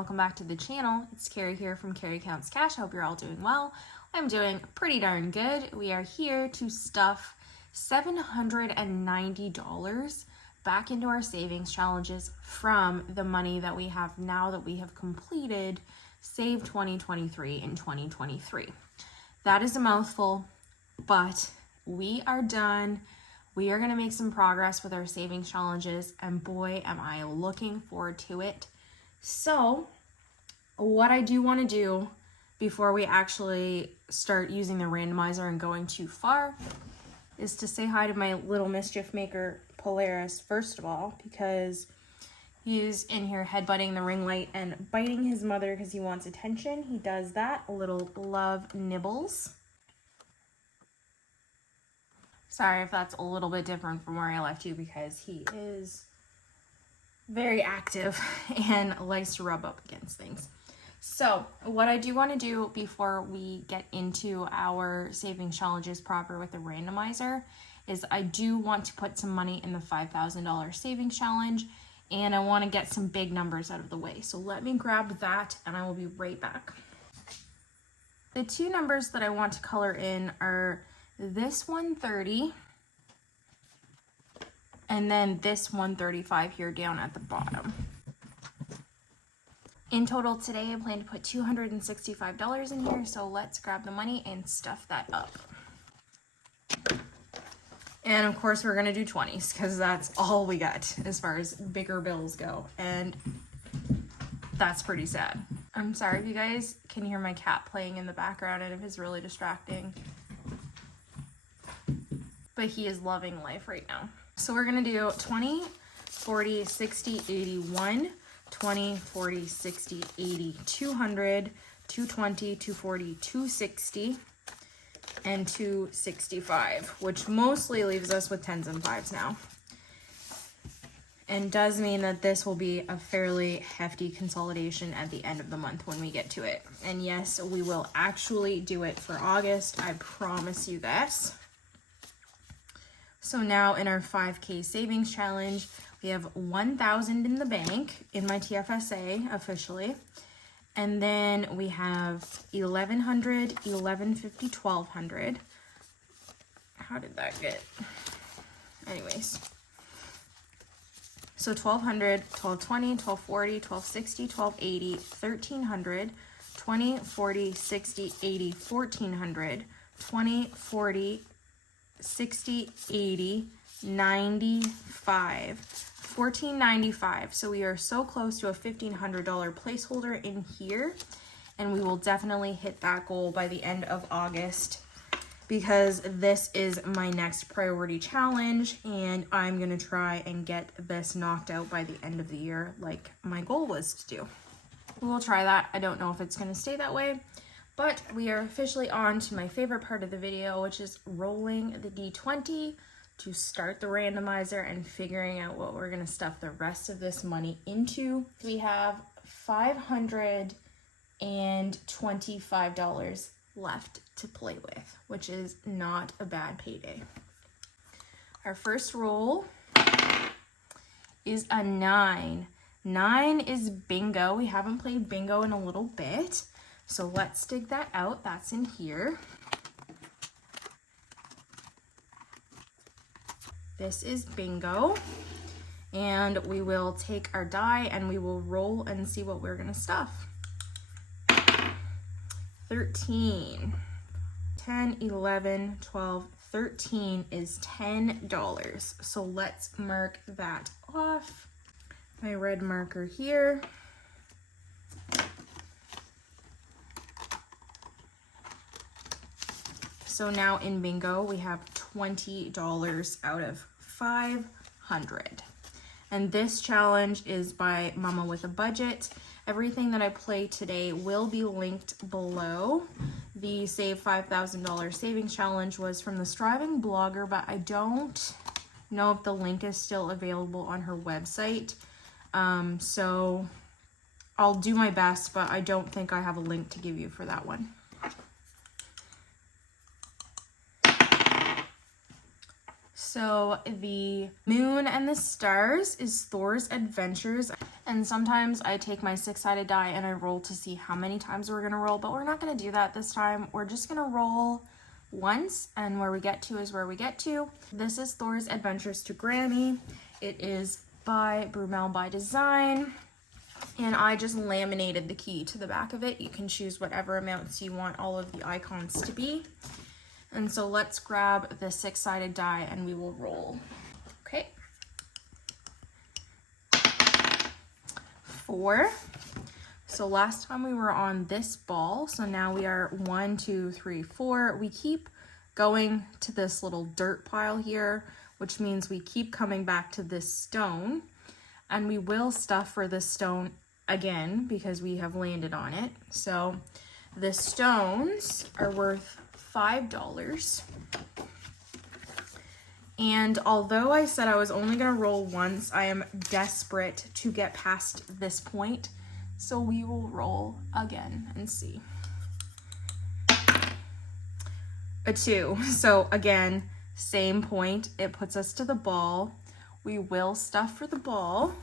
welcome back to the channel. It's Carrie here from Carrie Counts Cash. I hope you're all doing well. I'm doing pretty darn good. We are here to stuff $790 back into our savings challenges from the money that we have now that we have completed Save 2023 and 2023. That is a mouthful, but we are done. We are going to make some progress with our savings challenges, and boy, am I looking forward to it. So, what I do want to do before we actually start using the randomizer and going too far is to say hi to my little mischief maker, Polaris, first of all, because he's in here headbutting the ring light and biting his mother because he wants attention. He does that. A little love nibbles. Sorry if that's a little bit different from where I left you, because he is very active and likes to rub up against things. So what I do want to do before we get into our savings challenges proper with the randomizer is I do want to put some money in the $5,000 savings challenge, and I want to get some big numbers out of the way. So let me grab that and I will be right back. The two numbers that I want to color in are this 130 and then this 135 here down at the bottom. In total today, I plan to put $265 in here, so let's grab the money and stuff that up. And of course, we're gonna do 20s because that's all we got as far as bigger bills go, and that's pretty sad. I'm sorry if you guys can hear my cat playing in the background, and if it's really distracting, but he is loving life right now. So we're gonna do 20, 40, 60, 81, 20, 40, 60, 80, 200, 220, 240, 260, and 265, which mostly leaves us with tens and fives now. And does mean that this will be a fairly hefty consolidation at the end of the month when we get to it. And yes, we will actually do it for August. I promise you this. So now in our 5K savings challenge, we have 1,000 in the bank in my TFSA officially. And then we have 1,100, 1,150, 1,200. How did that get? Anyways. So 1,200, 1,220, 1,240, 1,260, 1,280, 1,300, 20, 40, 60, 80, 1,400, 20, 40, 60, 80, 95, 1,495. So we are so close to a $1,500 placeholder in here, and we will definitely hit that goal by the end of August, because this is my next priority challenge, and I'm gonna try and get this knocked out by the end of the year like my goal was to do. We'll try that. I don't know if it's gonna stay that way, but we are officially on to my favorite part of the video, which is rolling the D20 to start the randomizer and figuring out what we're gonna stuff the rest of this money into. We have $525 left to play with, which is not a bad payday. Our first roll is a 9. 9 is bingo. We haven't played bingo in a little bit, so let's dig that out. That's in here. This is bingo, and we will take our die and we will roll and see what we're gonna stuff. 13, 10, 11, 12, 13 is $10. So let's mark that off. My red marker here. So now in bingo, we have $20 out of 500. And this challenge is by Mama with a Budget. Everything that I play today will be linked below. The Save $5,000 Savings Challenge was from the Striving Blogger, but I don't know if the link is still available on her website. So I'll do my best, but I don't think I have a link to give you for that one. So the moon and the stars is Thor's Adventures. And sometimes I take my 6-sided die and I roll to see how many times we're gonna roll, but we're not gonna do that this time. We're just gonna roll once, and where we get to is where we get to. This is Thor's Adventures to Grammy. It is by Brumel by Design. And I just laminated the key to the back of it. You can choose whatever amounts you want all of the icons to be. And so let's grab the 6-sided die and we will roll. Okay. 4. So last time we were on this ball, so now we are 1, 2, 3, 4. We keep going to this little dirt pile here, which means we keep coming back to this stone, and we will stuff for this stone again because we have landed on it. So the stones are worth $5. And although I said I was only gonna roll once, I am desperate to get past this point. So we will roll again and see. A 2. So again, same point. It puts us to the ball. We will stuff for the ball,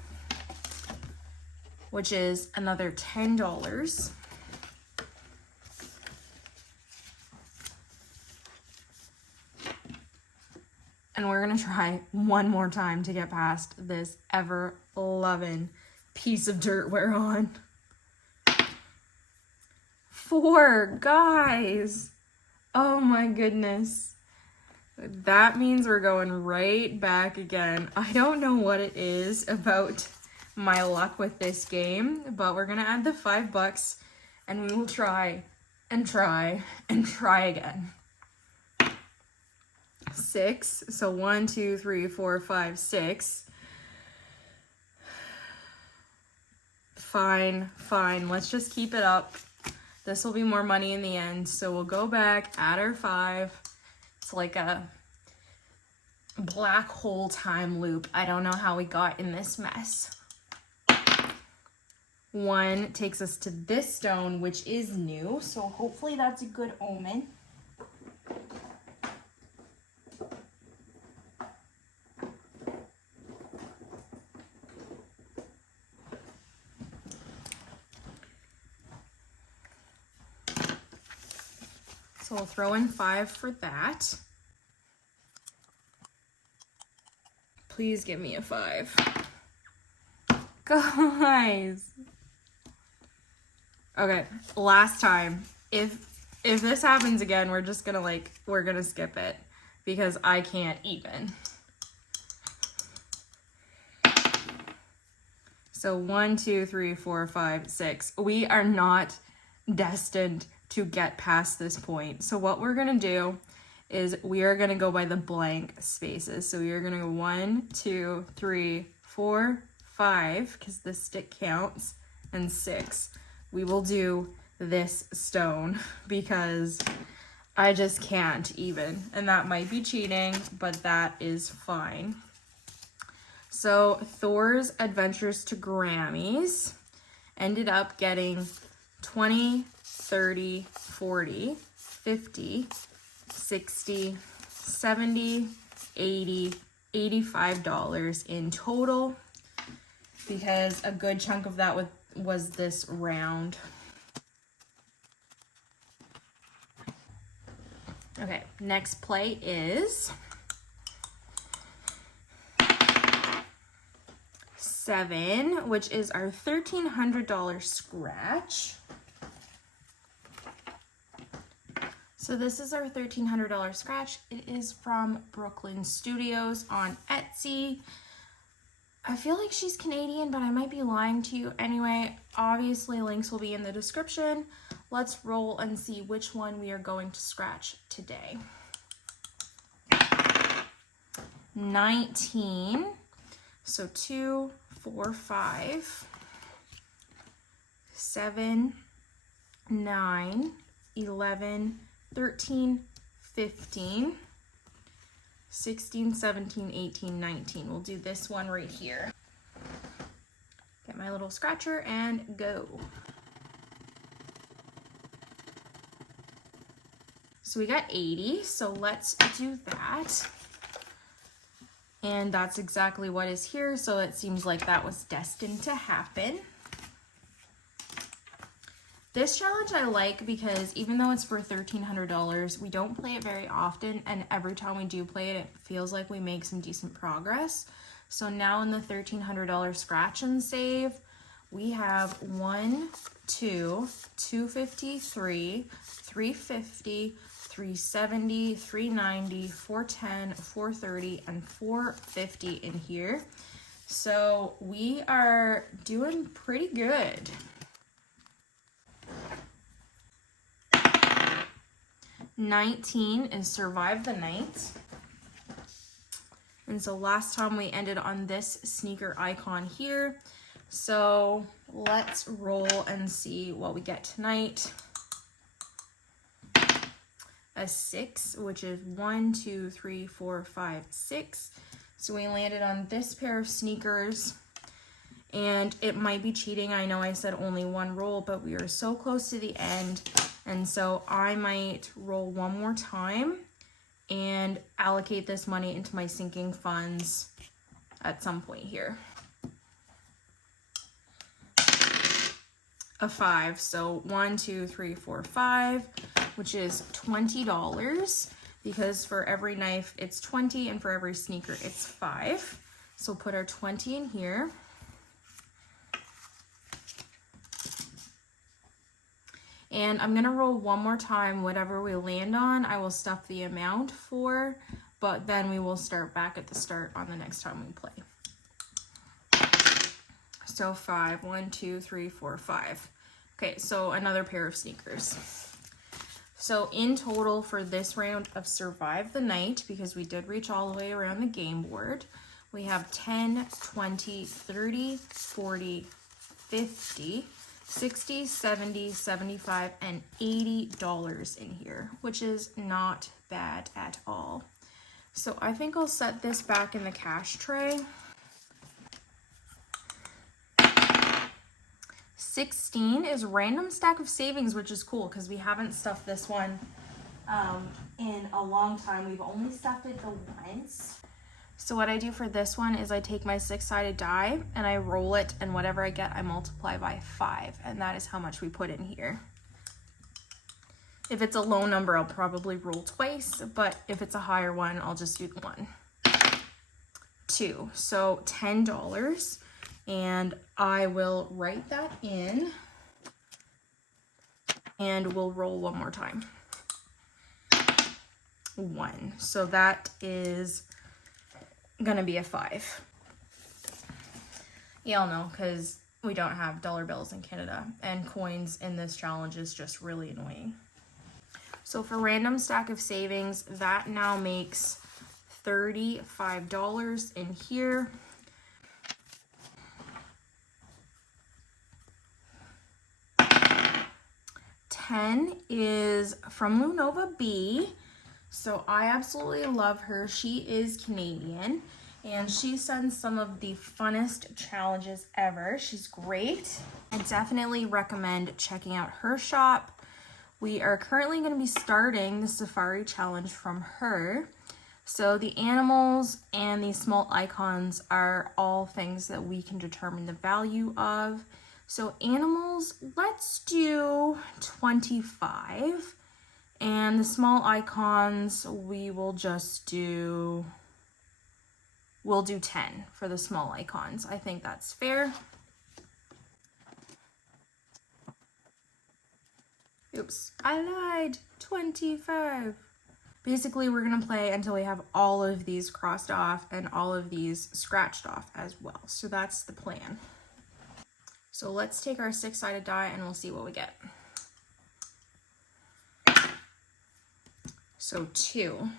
which is another $10. And we're gonna try one more time to get past this ever-loving piece of dirt we're on. 4, guys. Oh my goodness. That means we're going right back again. I don't know what it is about my luck with this game, but we're gonna add the $5 and we will try and try and try again. 6. So 1, 2, 3, 4, 5, 6. Fine. Let's just keep it up. This will be more money in the end. So we'll go back, add our 5. It's like a black hole time loop. I don't know how we got in this mess. 1 takes us to this stone, which is new. So hopefully that's a good omen. So we'll throw in 5 for that. Please give me a 5. Guys. Okay, last time. If this happens again, we're just gonna we're gonna skip it because I can't even. So 1, 2, 3, 4, 5, 6. We are not destined to get past this point. So what we're gonna do is we are gonna go by the blank spaces. So we are gonna go 1, 2, 3, 4, 5, because the stick counts, and 6. We will do this stone because I just can't even. And that might be cheating, but that is fine. So Thor's Adventures to Grammys ended up getting 20, 30, 40, 50, 60, 70, 80, $85 in total, because a good chunk of that was this round. Okay, next play is 7, which is our $1,300 scratch. So this is our $1,300 scratch. It is from Brooklyn Studios on Etsy. I feel like she's Canadian, but I might be lying to you. Anyway, obviously links will be in the description. Let's roll and see which one we are going to scratch today. 19. So 2, 4, 5, 7, 9, 11, 13, 15, 16, 17, 18, 19. We'll do this one right here. Get my little scratcher and go. So we got 80, so let's do that. And that's exactly what is here, so it seems like that was destined to happen. This challenge I like because even though it's for $1,300, we don't play it very often, and every time we do play it, it feels like we make some decent progress. So now in the $1,300 scratch and save, we have 1, 2, 253, 350, 370, 390, 410, 430, and 450 in here. So we are doing pretty good. $19 is Survive the Night. And so last time we ended on this sneaker icon here. So let's roll and see what we get tonight. A 6, which is 1, 2, 3, 4, 5, 6. So we landed on this pair of sneakers. And it might be cheating. I know I said only one roll, but we are so close to the end. And so I might roll one more time and allocate this money into my sinking funds at some point here. A 5, so 1, 2, 3, 4, 5, which is $20, because for every knife it's 20 and for every sneaker it's 5. So put our 20 in here. And I'm gonna roll one more time. Whatever we land on, I will stuff the amount for, but then we will start back at the start on the next time we play. So 5, 1, 2, 3, 4, 5. Okay, so another pair of sneakers. So in total for this round of Survive the Night, because we did reach all the way around the game board, we have 10, 20, 30, 40, 50, 60, 70, 75, and $80 in here, which is not bad at all. So I think I'll set this back in the cash tray. 16 is Random Stack of Savings, which is cool because we haven't stuffed this one in a long time. We've only stuffed it the once. So what I do for this one is I take my 6-sided die and I roll it, and whatever I get I multiply by 5, and that is how much we put in here. If it's a low number I'll probably roll twice, but if it's a higher one I'll just do 1. 2, so $10, and I will write that in and we'll roll one more time. 1, so that is gonna be a 5. Y'all know, because we don't have dollar bills in Canada, and coins in this challenge is just really annoying. So for Random Stack of Savings, that now makes $35 in here. $10 is from Lunova B. So I absolutely love her. She is Canadian and she sends some of the funnest challenges ever. She's great. I definitely recommend checking out her shop. We are currently going to be starting the Safari Challenge from her. So the animals and these small icons are all things that we can determine the value of. So animals, let's do 25. And the small icons, we'll do 10 for the small icons. I think that's fair. Oops, I lied, 25. Basically, we're gonna play until we have all of these crossed off and all of these scratched off as well. So that's the plan. So let's take our 6-sided die and we'll see what we get. So 2.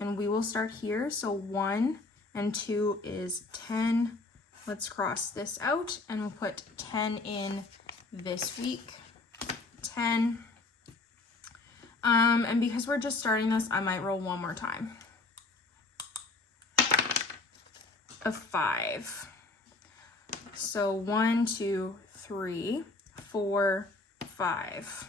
And we will start here. So 1 and 2 is 10. Let's cross this out and we'll put 10 in this week. 10. And because we're just starting this, I might roll one more time. A 5. So 1, 2, 3, 4, 5.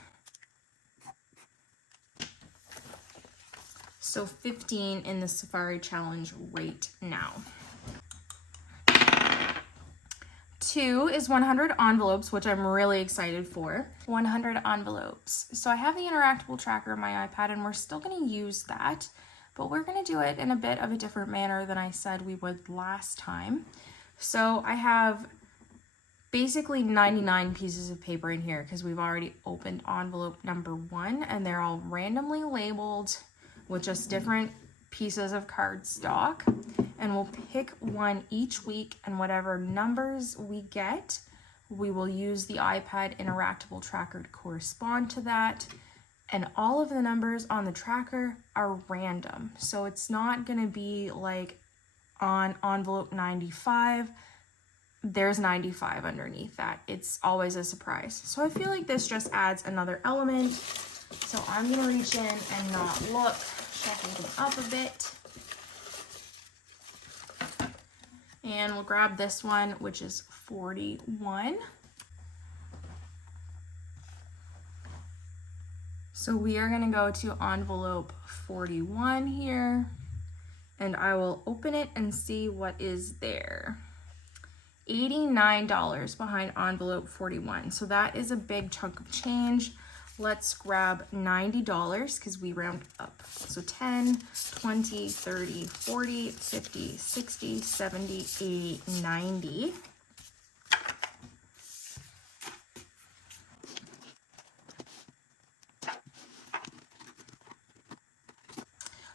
So 15 in the Safari Challenge right now. 2 is 100 envelopes, which I'm really excited for. 100 envelopes. So I have the interactable tracker on my iPad and we're still going to use that, but we're going to do it in a bit of a different manner than I said we would last time. So I have basically 99 pieces of paper in here because we've already opened envelope number 1 and they're all randomly labeled with just different pieces of cardstock, and we'll pick one each week, and whatever numbers we get, we will use the iPad interactable tracker to correspond to that. And all of the numbers on the tracker are random, so it's not going to be like on envelope 95 there's 95 underneath that. It's always a surprise. So I feel like this just adds another element. So I'm going to reach in and not look, shuffle them up a bit. And we'll grab this one, which is 41. So we are going to go to envelope 41 here, and I will open it and see what is there. $89 behind envelope 41. So that is a big chunk of change. Let's grab $90 because we round up. So 10, 20, 30, 40, 50, 60, 70, 80, 90.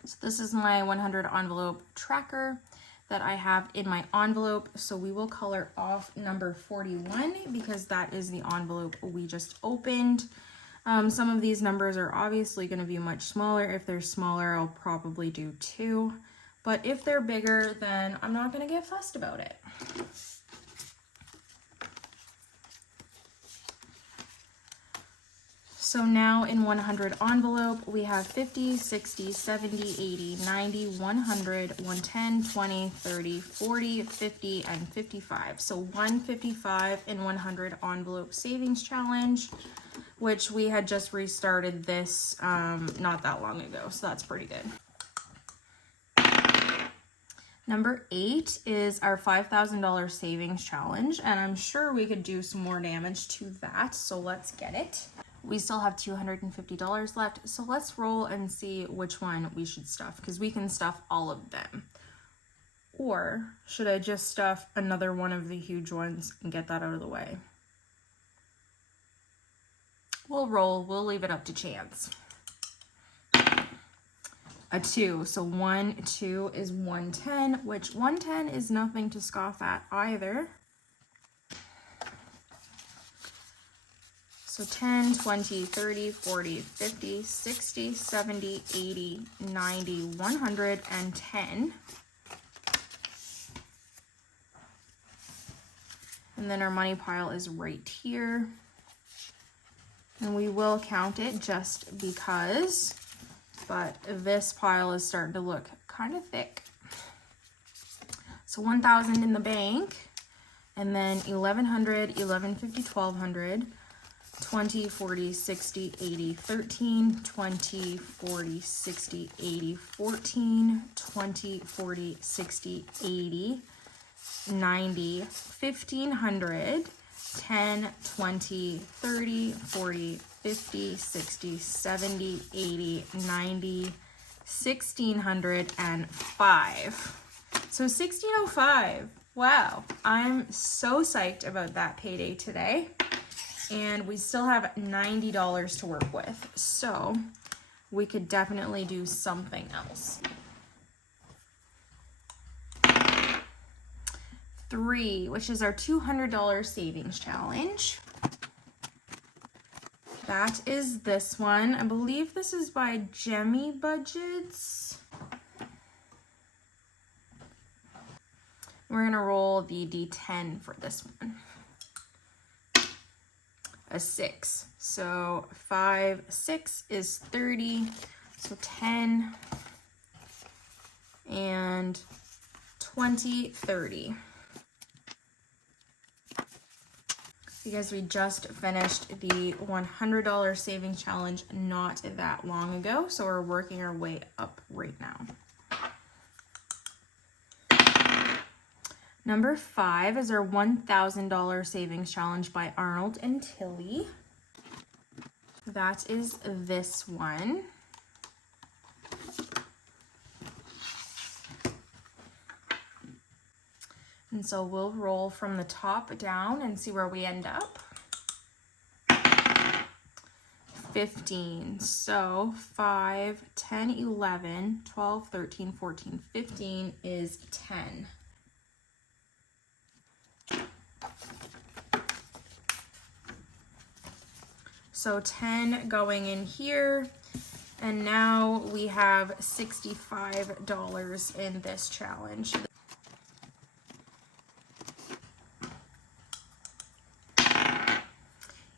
So this is my 100 envelope tracker that I have in my envelope. So we will color off number 41 because that is the envelope we just opened. Some of these numbers are obviously going to be much smaller. If they're smaller, I'll probably do 2. But if they're bigger, then I'm not going to get fussed about it. So now in 100 envelope, we have 50, 60, 70, 80, 90, 100, 110, 20, 30, 40, 50, and 55. So 155 in 100 envelope savings challenge, which we had just restarted this not that long ago. So that's pretty good. Number 8 is our $5,000 savings challenge, and I'm sure we could do some more damage to that. So let's get it. We still have $250 left, so let's roll and see which one we should stuff, because we can stuff all of them. Or should I just stuff another one of the huge ones and get that out of the way? We'll roll, we'll leave it up to chance. A 2, so 1, 2 is 110, which 110 is nothing to scoff at either. So 10, 20, 30, 40, 50, 60, 70, 80, 90, 110. And then our money pile is right here. And we will count it just because, but this pile is starting to look kind of thick. So 1,000 in the bank, and then 1,100, 1,150, 1,200. 20, 40, 60, 80, 13, 20, 40, 60, 80, 14, 20, 40, 60, 80, 90, 1,500, 10, 20, 30, 40, 50, 60, 70, 80, 90, 1,605. So 1,605. Wow, I'm so psyched about that payday today. And we still have $90 to work with, so we could definitely do something else. 3, which is our $200 savings challenge. That is this one. I believe this is by MadelineBudgets. We're gonna roll the D10 for this one. A 6. So 5, 6 is 30. So 10 and 20, 30. because we just finished the $100 savings challenge not that long ago. So we're working our way up right now. Number 5 is our $1,000 savings challenge by Arnold and Tilly. That is this one. And so we'll roll from the top down and see where we end up. 15. So 5, 10, 11, 12, 13, 14, 15 is 10. So 10 going in here, and now we have $65 in this challenge.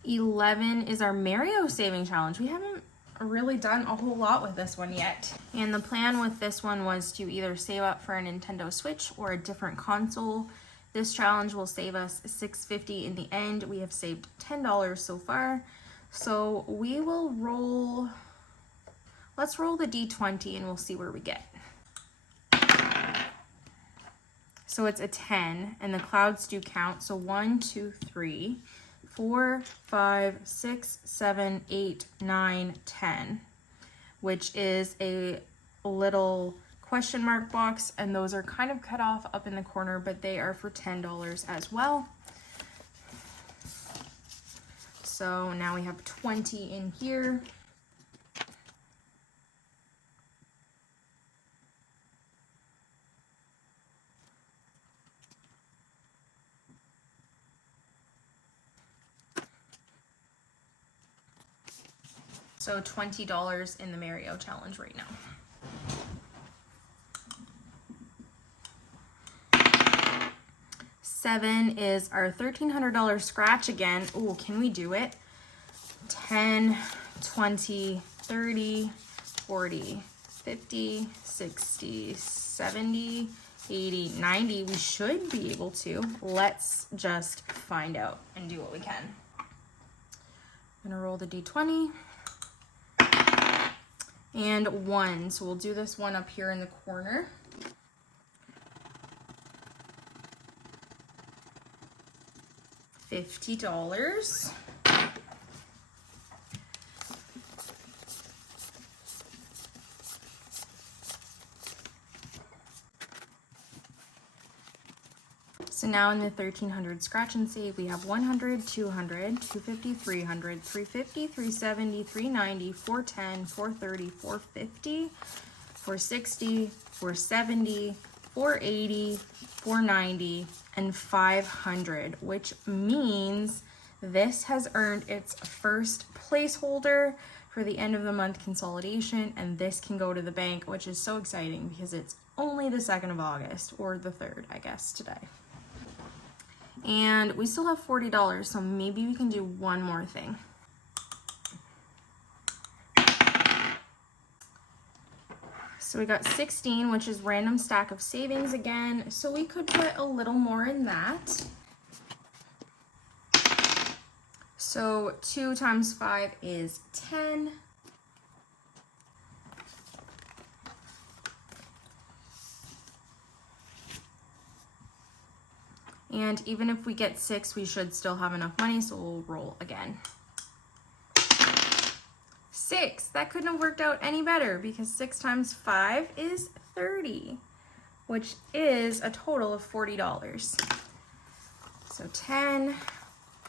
$11 is our Mario saving challenge. We haven't really done a whole lot with this one yet. And the plan with this one was to either save up for a Nintendo Switch or a different console. This challenge will save us $6.50 in the end. We have saved $10 so far. So we will roll, let's roll the D20 and we'll see where we get. So it's a 10 and the clouds do count. So 1, 2, 3, 4, 5, 6, 7, 8, 9, 10, which is a little question mark box, and those are kind of cut off up in the corner, but they are for $10 as well. So now we have 20 in here. So $20 in the Mario challenge right now. $7 is our $1,300 scratch again. Oh, can we do it? 10, 20, 30, 40, 50, 60, 70, 80, 90. We should be able to. Let's just find out and do what we can. I'm gonna roll the D20. And 1, so we'll do this one up here in the corner. $50. So now in the 1,300 scratch and save, we have 100, 200, 250, 300, 350, 370, 390, 410, 430, 450, 460, 470, 480, 490, and 500, which means this has earned its first placeholder for the end of the month consolidation, and this can go to the bank, which is so exciting because it's only the 2nd of August, or the 3rd, I guess, today. And we still have $40, so maybe we can do one more thing. So we got 16, which is random stack of savings again. So we could put a little more in that. So 2 times 5 is 10. And even if we get 6, we should still have enough money, so we'll roll again. 6, that couldn't have worked out any better because 6 times 5 is 30, which is a total of $40. So 10,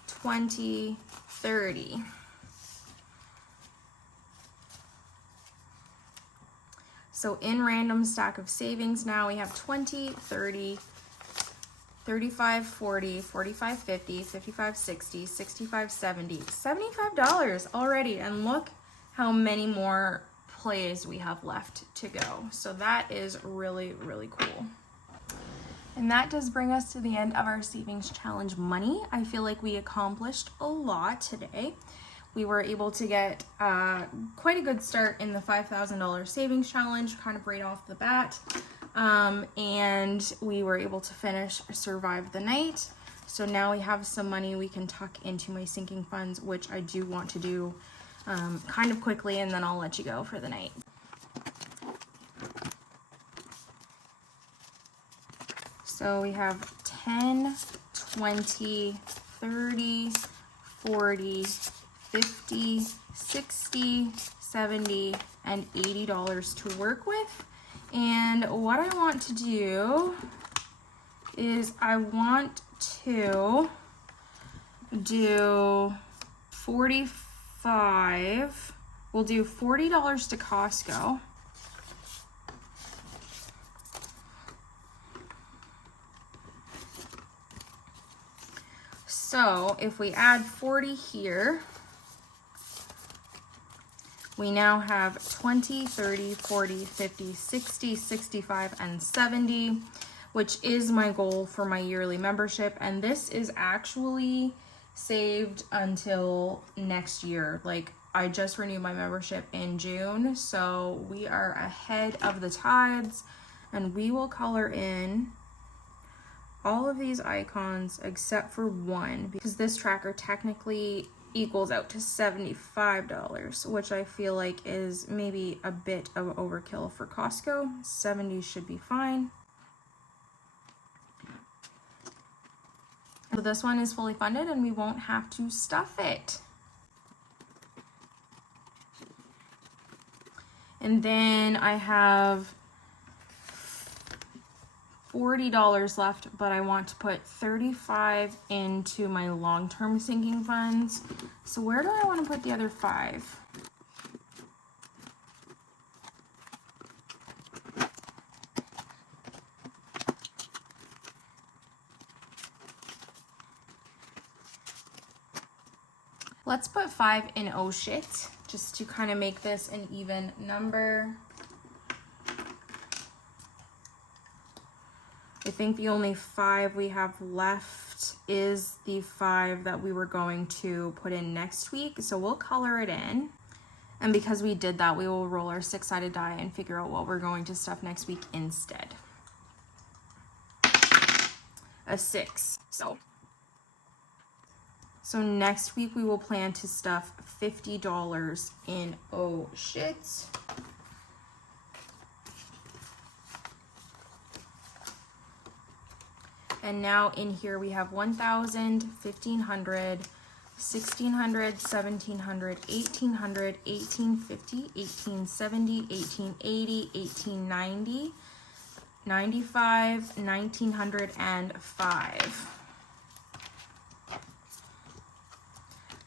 20, 30. So in random stack of savings now we have 20, 30, 35, 40, 45, 50, 55, 60, 65, 70, $75 already. And look how many more plays we have left to go. So that is really, really cool. And that does bring us to the end of our savings challenge money. I feel like we accomplished a lot today. We were able to get quite a good start in the $5,000 savings challenge, kind of right off the bat. And we were able to survive the night. So now we have some money we can tuck into my sinking funds, which I do want to do kind of quickly, and then I'll let you go for the night. So we have 10, 20, 30, 40, 50, 60, 70, and $80 to work with. And what I want to do is I want to do 45. We'll do $40 to Costco. So if we add 40 here, we now have 20, 30, 40, 50, 60, 65, and 70, which is my goal for my yearly membership. And this is actually saved until next year. Like, I just renewed my membership in June, so we are ahead of the tides, and we will color in all of these icons except for one, because this tracker technically equals out to $75, which I feel like is maybe a bit of overkill for Costco. 70 should be fine. So this one is fully funded and we won't have to stuff it. And then I have $40 left, but I want to put 35 into my long-term sinking funds. So where do I want to put the other 5? Let's put 5 in oh shit, just to kind of make this an even number. I think the only 5 we have left is the 5 that we were going to put in next week. So we'll color it in. And because we did that, we will roll our 6-sided die and figure out what we're going to stuff next week instead. A 6. So next week we will plan to stuff $50 in oh shit. And now in here we have 1,000, 1,500, 1,600, 1,700, 1,800, 1,850, 1,870, 1,880, 1,890, 95, 1,905.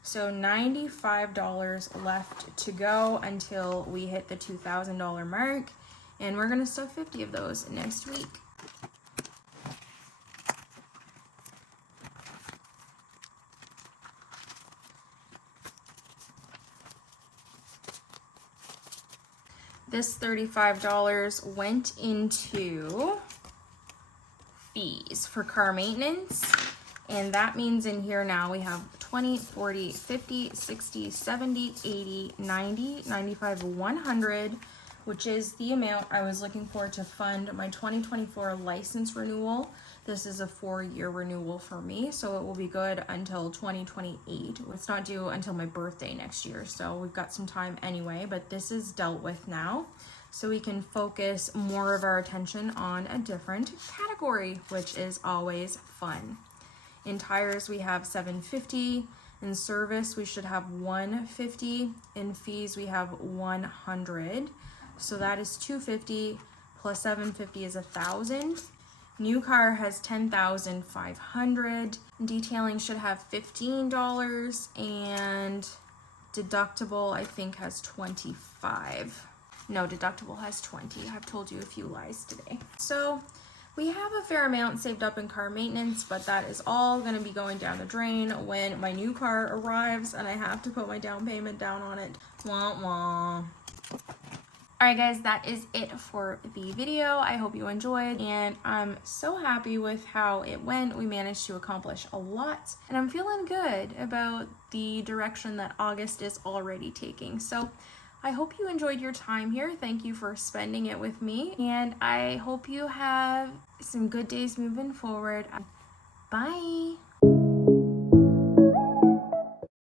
So $95 left to go until we hit the $2,000 mark. And we're gonna stuff 50 of those next week. This $35 went into fees for car maintenance, and that means in here now we have 20, 40, 50, 60, 70, 80, 90, 95, 100, which is the amount I was looking for to fund my 2024 license renewal. This is a 4-year renewal for me, so it will be good until 2028. It's not due until my birthday next year, so we've got some time anyway, but this is dealt with now. So we can focus more of our attention on a different category, which is always fun. In tires, we have $750. In service, we should have $150. In fees, we have $100. So that is $250 plus $750 is $1,000. New car has $10,500. Detailing should have $15, and deductible I think has $25. No, deductible has $20. I've told you a few lies today. So we have a fair amount saved up in car maintenance, but that is all going to be going down the drain when my new car arrives and I have to put my down payment down on it. Wah wah. Alright guys, that is it for the video. I hope you enjoyed, and I'm so happy with how it went. We managed to accomplish a lot, and I'm feeling good about the direction that August is already taking. So I hope you enjoyed your time here. Thank you for spending it with me, and I hope you have some good days moving forward. Bye!